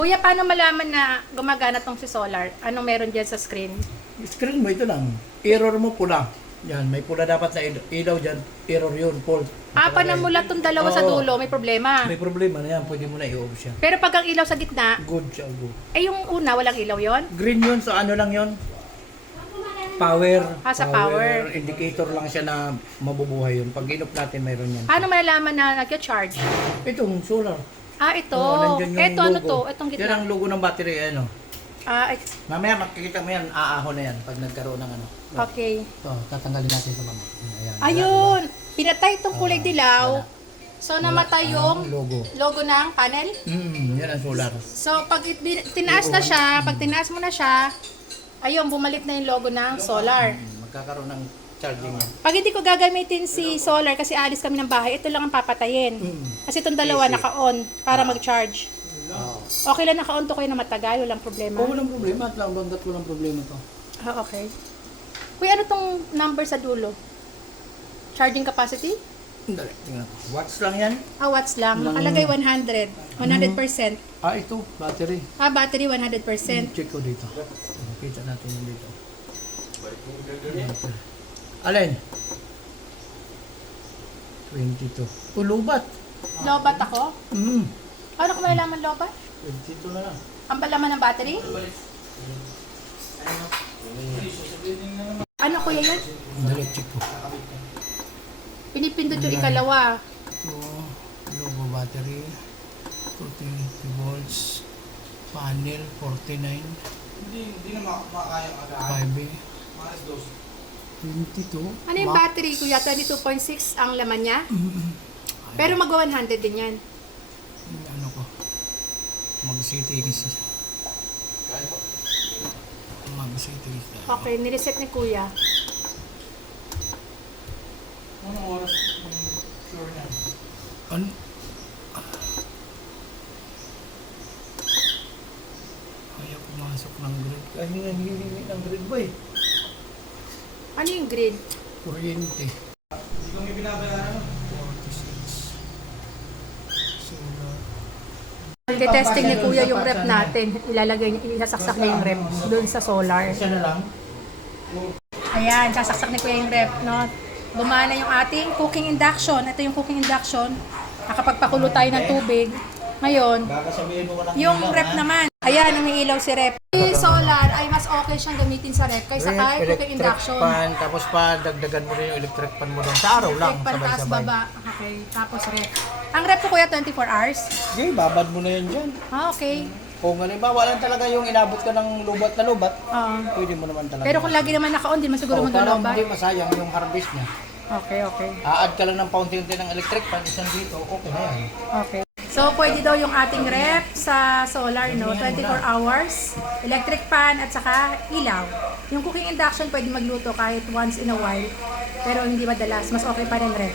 Kuya, paano malaman na gumagana tong si solar? Anong meron dyan sa screen? Screen mo ito lang. Error mo pula. Yan, may pula dapat na ilaw dyan. Error yun, fault. Panamulat tong dalawa sa Oo. dulo, may problema. May problema na yan, pwede mo na i-off siya. Pero pag ang ilaw sa gitna, Good siya, good. yung una, walang ilaw yon. Green yun, so ano lang yun? Power. Sa power. Indicator lang siya na mabubuhay yun. Pag in-off natin, mayroon yan. Paano malalaman na nag-charge? Itong solar. Ito. Nandyan yung Ito, ano logo. to? Itong Yan gitna. ang logo ng battery, ano. Ay, Mamaya makikita mo yan, aaho na yan pag nagkaroon ng ano. okay. Ito, tatanggalin natin ito mama. Ayan. Ayun! Pinatay itong kulay dilaw. wala. So, namatay yung logo. logo ng panel. Yan ang solar. So, pag tinaas na siya, pag tinaas mo na siya, ayun, bumalik na yung logo ng solar. Magkakaroon ng charging yan. Pag hindi ko gagamitin si solar kasi alis kami ng bahay, ito lang ang papatayin. Kasi itong dalawa naka-on para mag-charge. Okay lang naka-on to kayo na matagal, walang problema. Walang problema at lang banggat walang problema to. Okay. Kuya, ano tong number sa dulo? Charging capacity? Dali, tingnan ko. Watts lang yan? Watts lang. Nakalagay 100. 100%. Ito, battery. Battery 100%. Check ko dito. Kita natin yung dito. Alin? 22. Lubat. Lobat ako? Ano ko malalaman lobat? 22 na lang. Ang palaman ng battery? Ano kuya yan? Dali, check ko. Pinipindot yung ikalawa. Ito, logo battery. 230 volts. Panel, 49. Hindi na makakaya agad. 5A. Maras dos. 22. Ano yung battery kuya? 22.6 ang laman niya? Pero mag 100 din yan. Ano ko? Mag-settings. Mag-settings. Okay, nireset ni kuya. Anong oras yung floor niya? Ano? Kaya pumasok ng grid. Kaya hinihingi ng grid ba eh? Ano yung grid? Kuryente. Hindi ko may binabayaran. 46. Solar. Testing ni kuya yung rep natin. Ilalagay niya, isasaksak niya yung rep doon sa solar. Isa na lang. Ayan, sasaksak ni kuya yung rep, no? Gumana yung ating cooking induction. Ito yung cooking induction. Nakapagpakulo tayo ng tubig. Ngayon, Baka sabihin mo walang yung ilaw, rep ha? naman. Ayan, umiilaw si rep. Si solar ay mas okay siyang gamitin sa rep kaysa kahit cooking induction. Pan, tapos pa dagdagan mo rin yung electric pan mo doon. Sa araw lang, Electric pan, taas, sabay-sabay. baba. Okay, tapos rep. Ang rep ko kuya 24 hours. Sige, babad mo na yan dyan. Okay. Kung halimbawa lang talaga yung inabot ka ng lubat na lubat, Ah. pwede mo naman talaga. Pero kung lagi naman naka-on, di man siguro para maglolobat. hindi masayang yung harvest niya. Okay, okay. A-add ka lang ng paunti-unti ng electric pan, isang dito, okay na yan. Okay. So, pwede daw yung ating rep sa solar, no? 24 hours, electric pan, at saka ilaw. Yung cooking induction, pwede magluto kahit once in a while. Pero hindi madalas. Mas okay pa rin rep.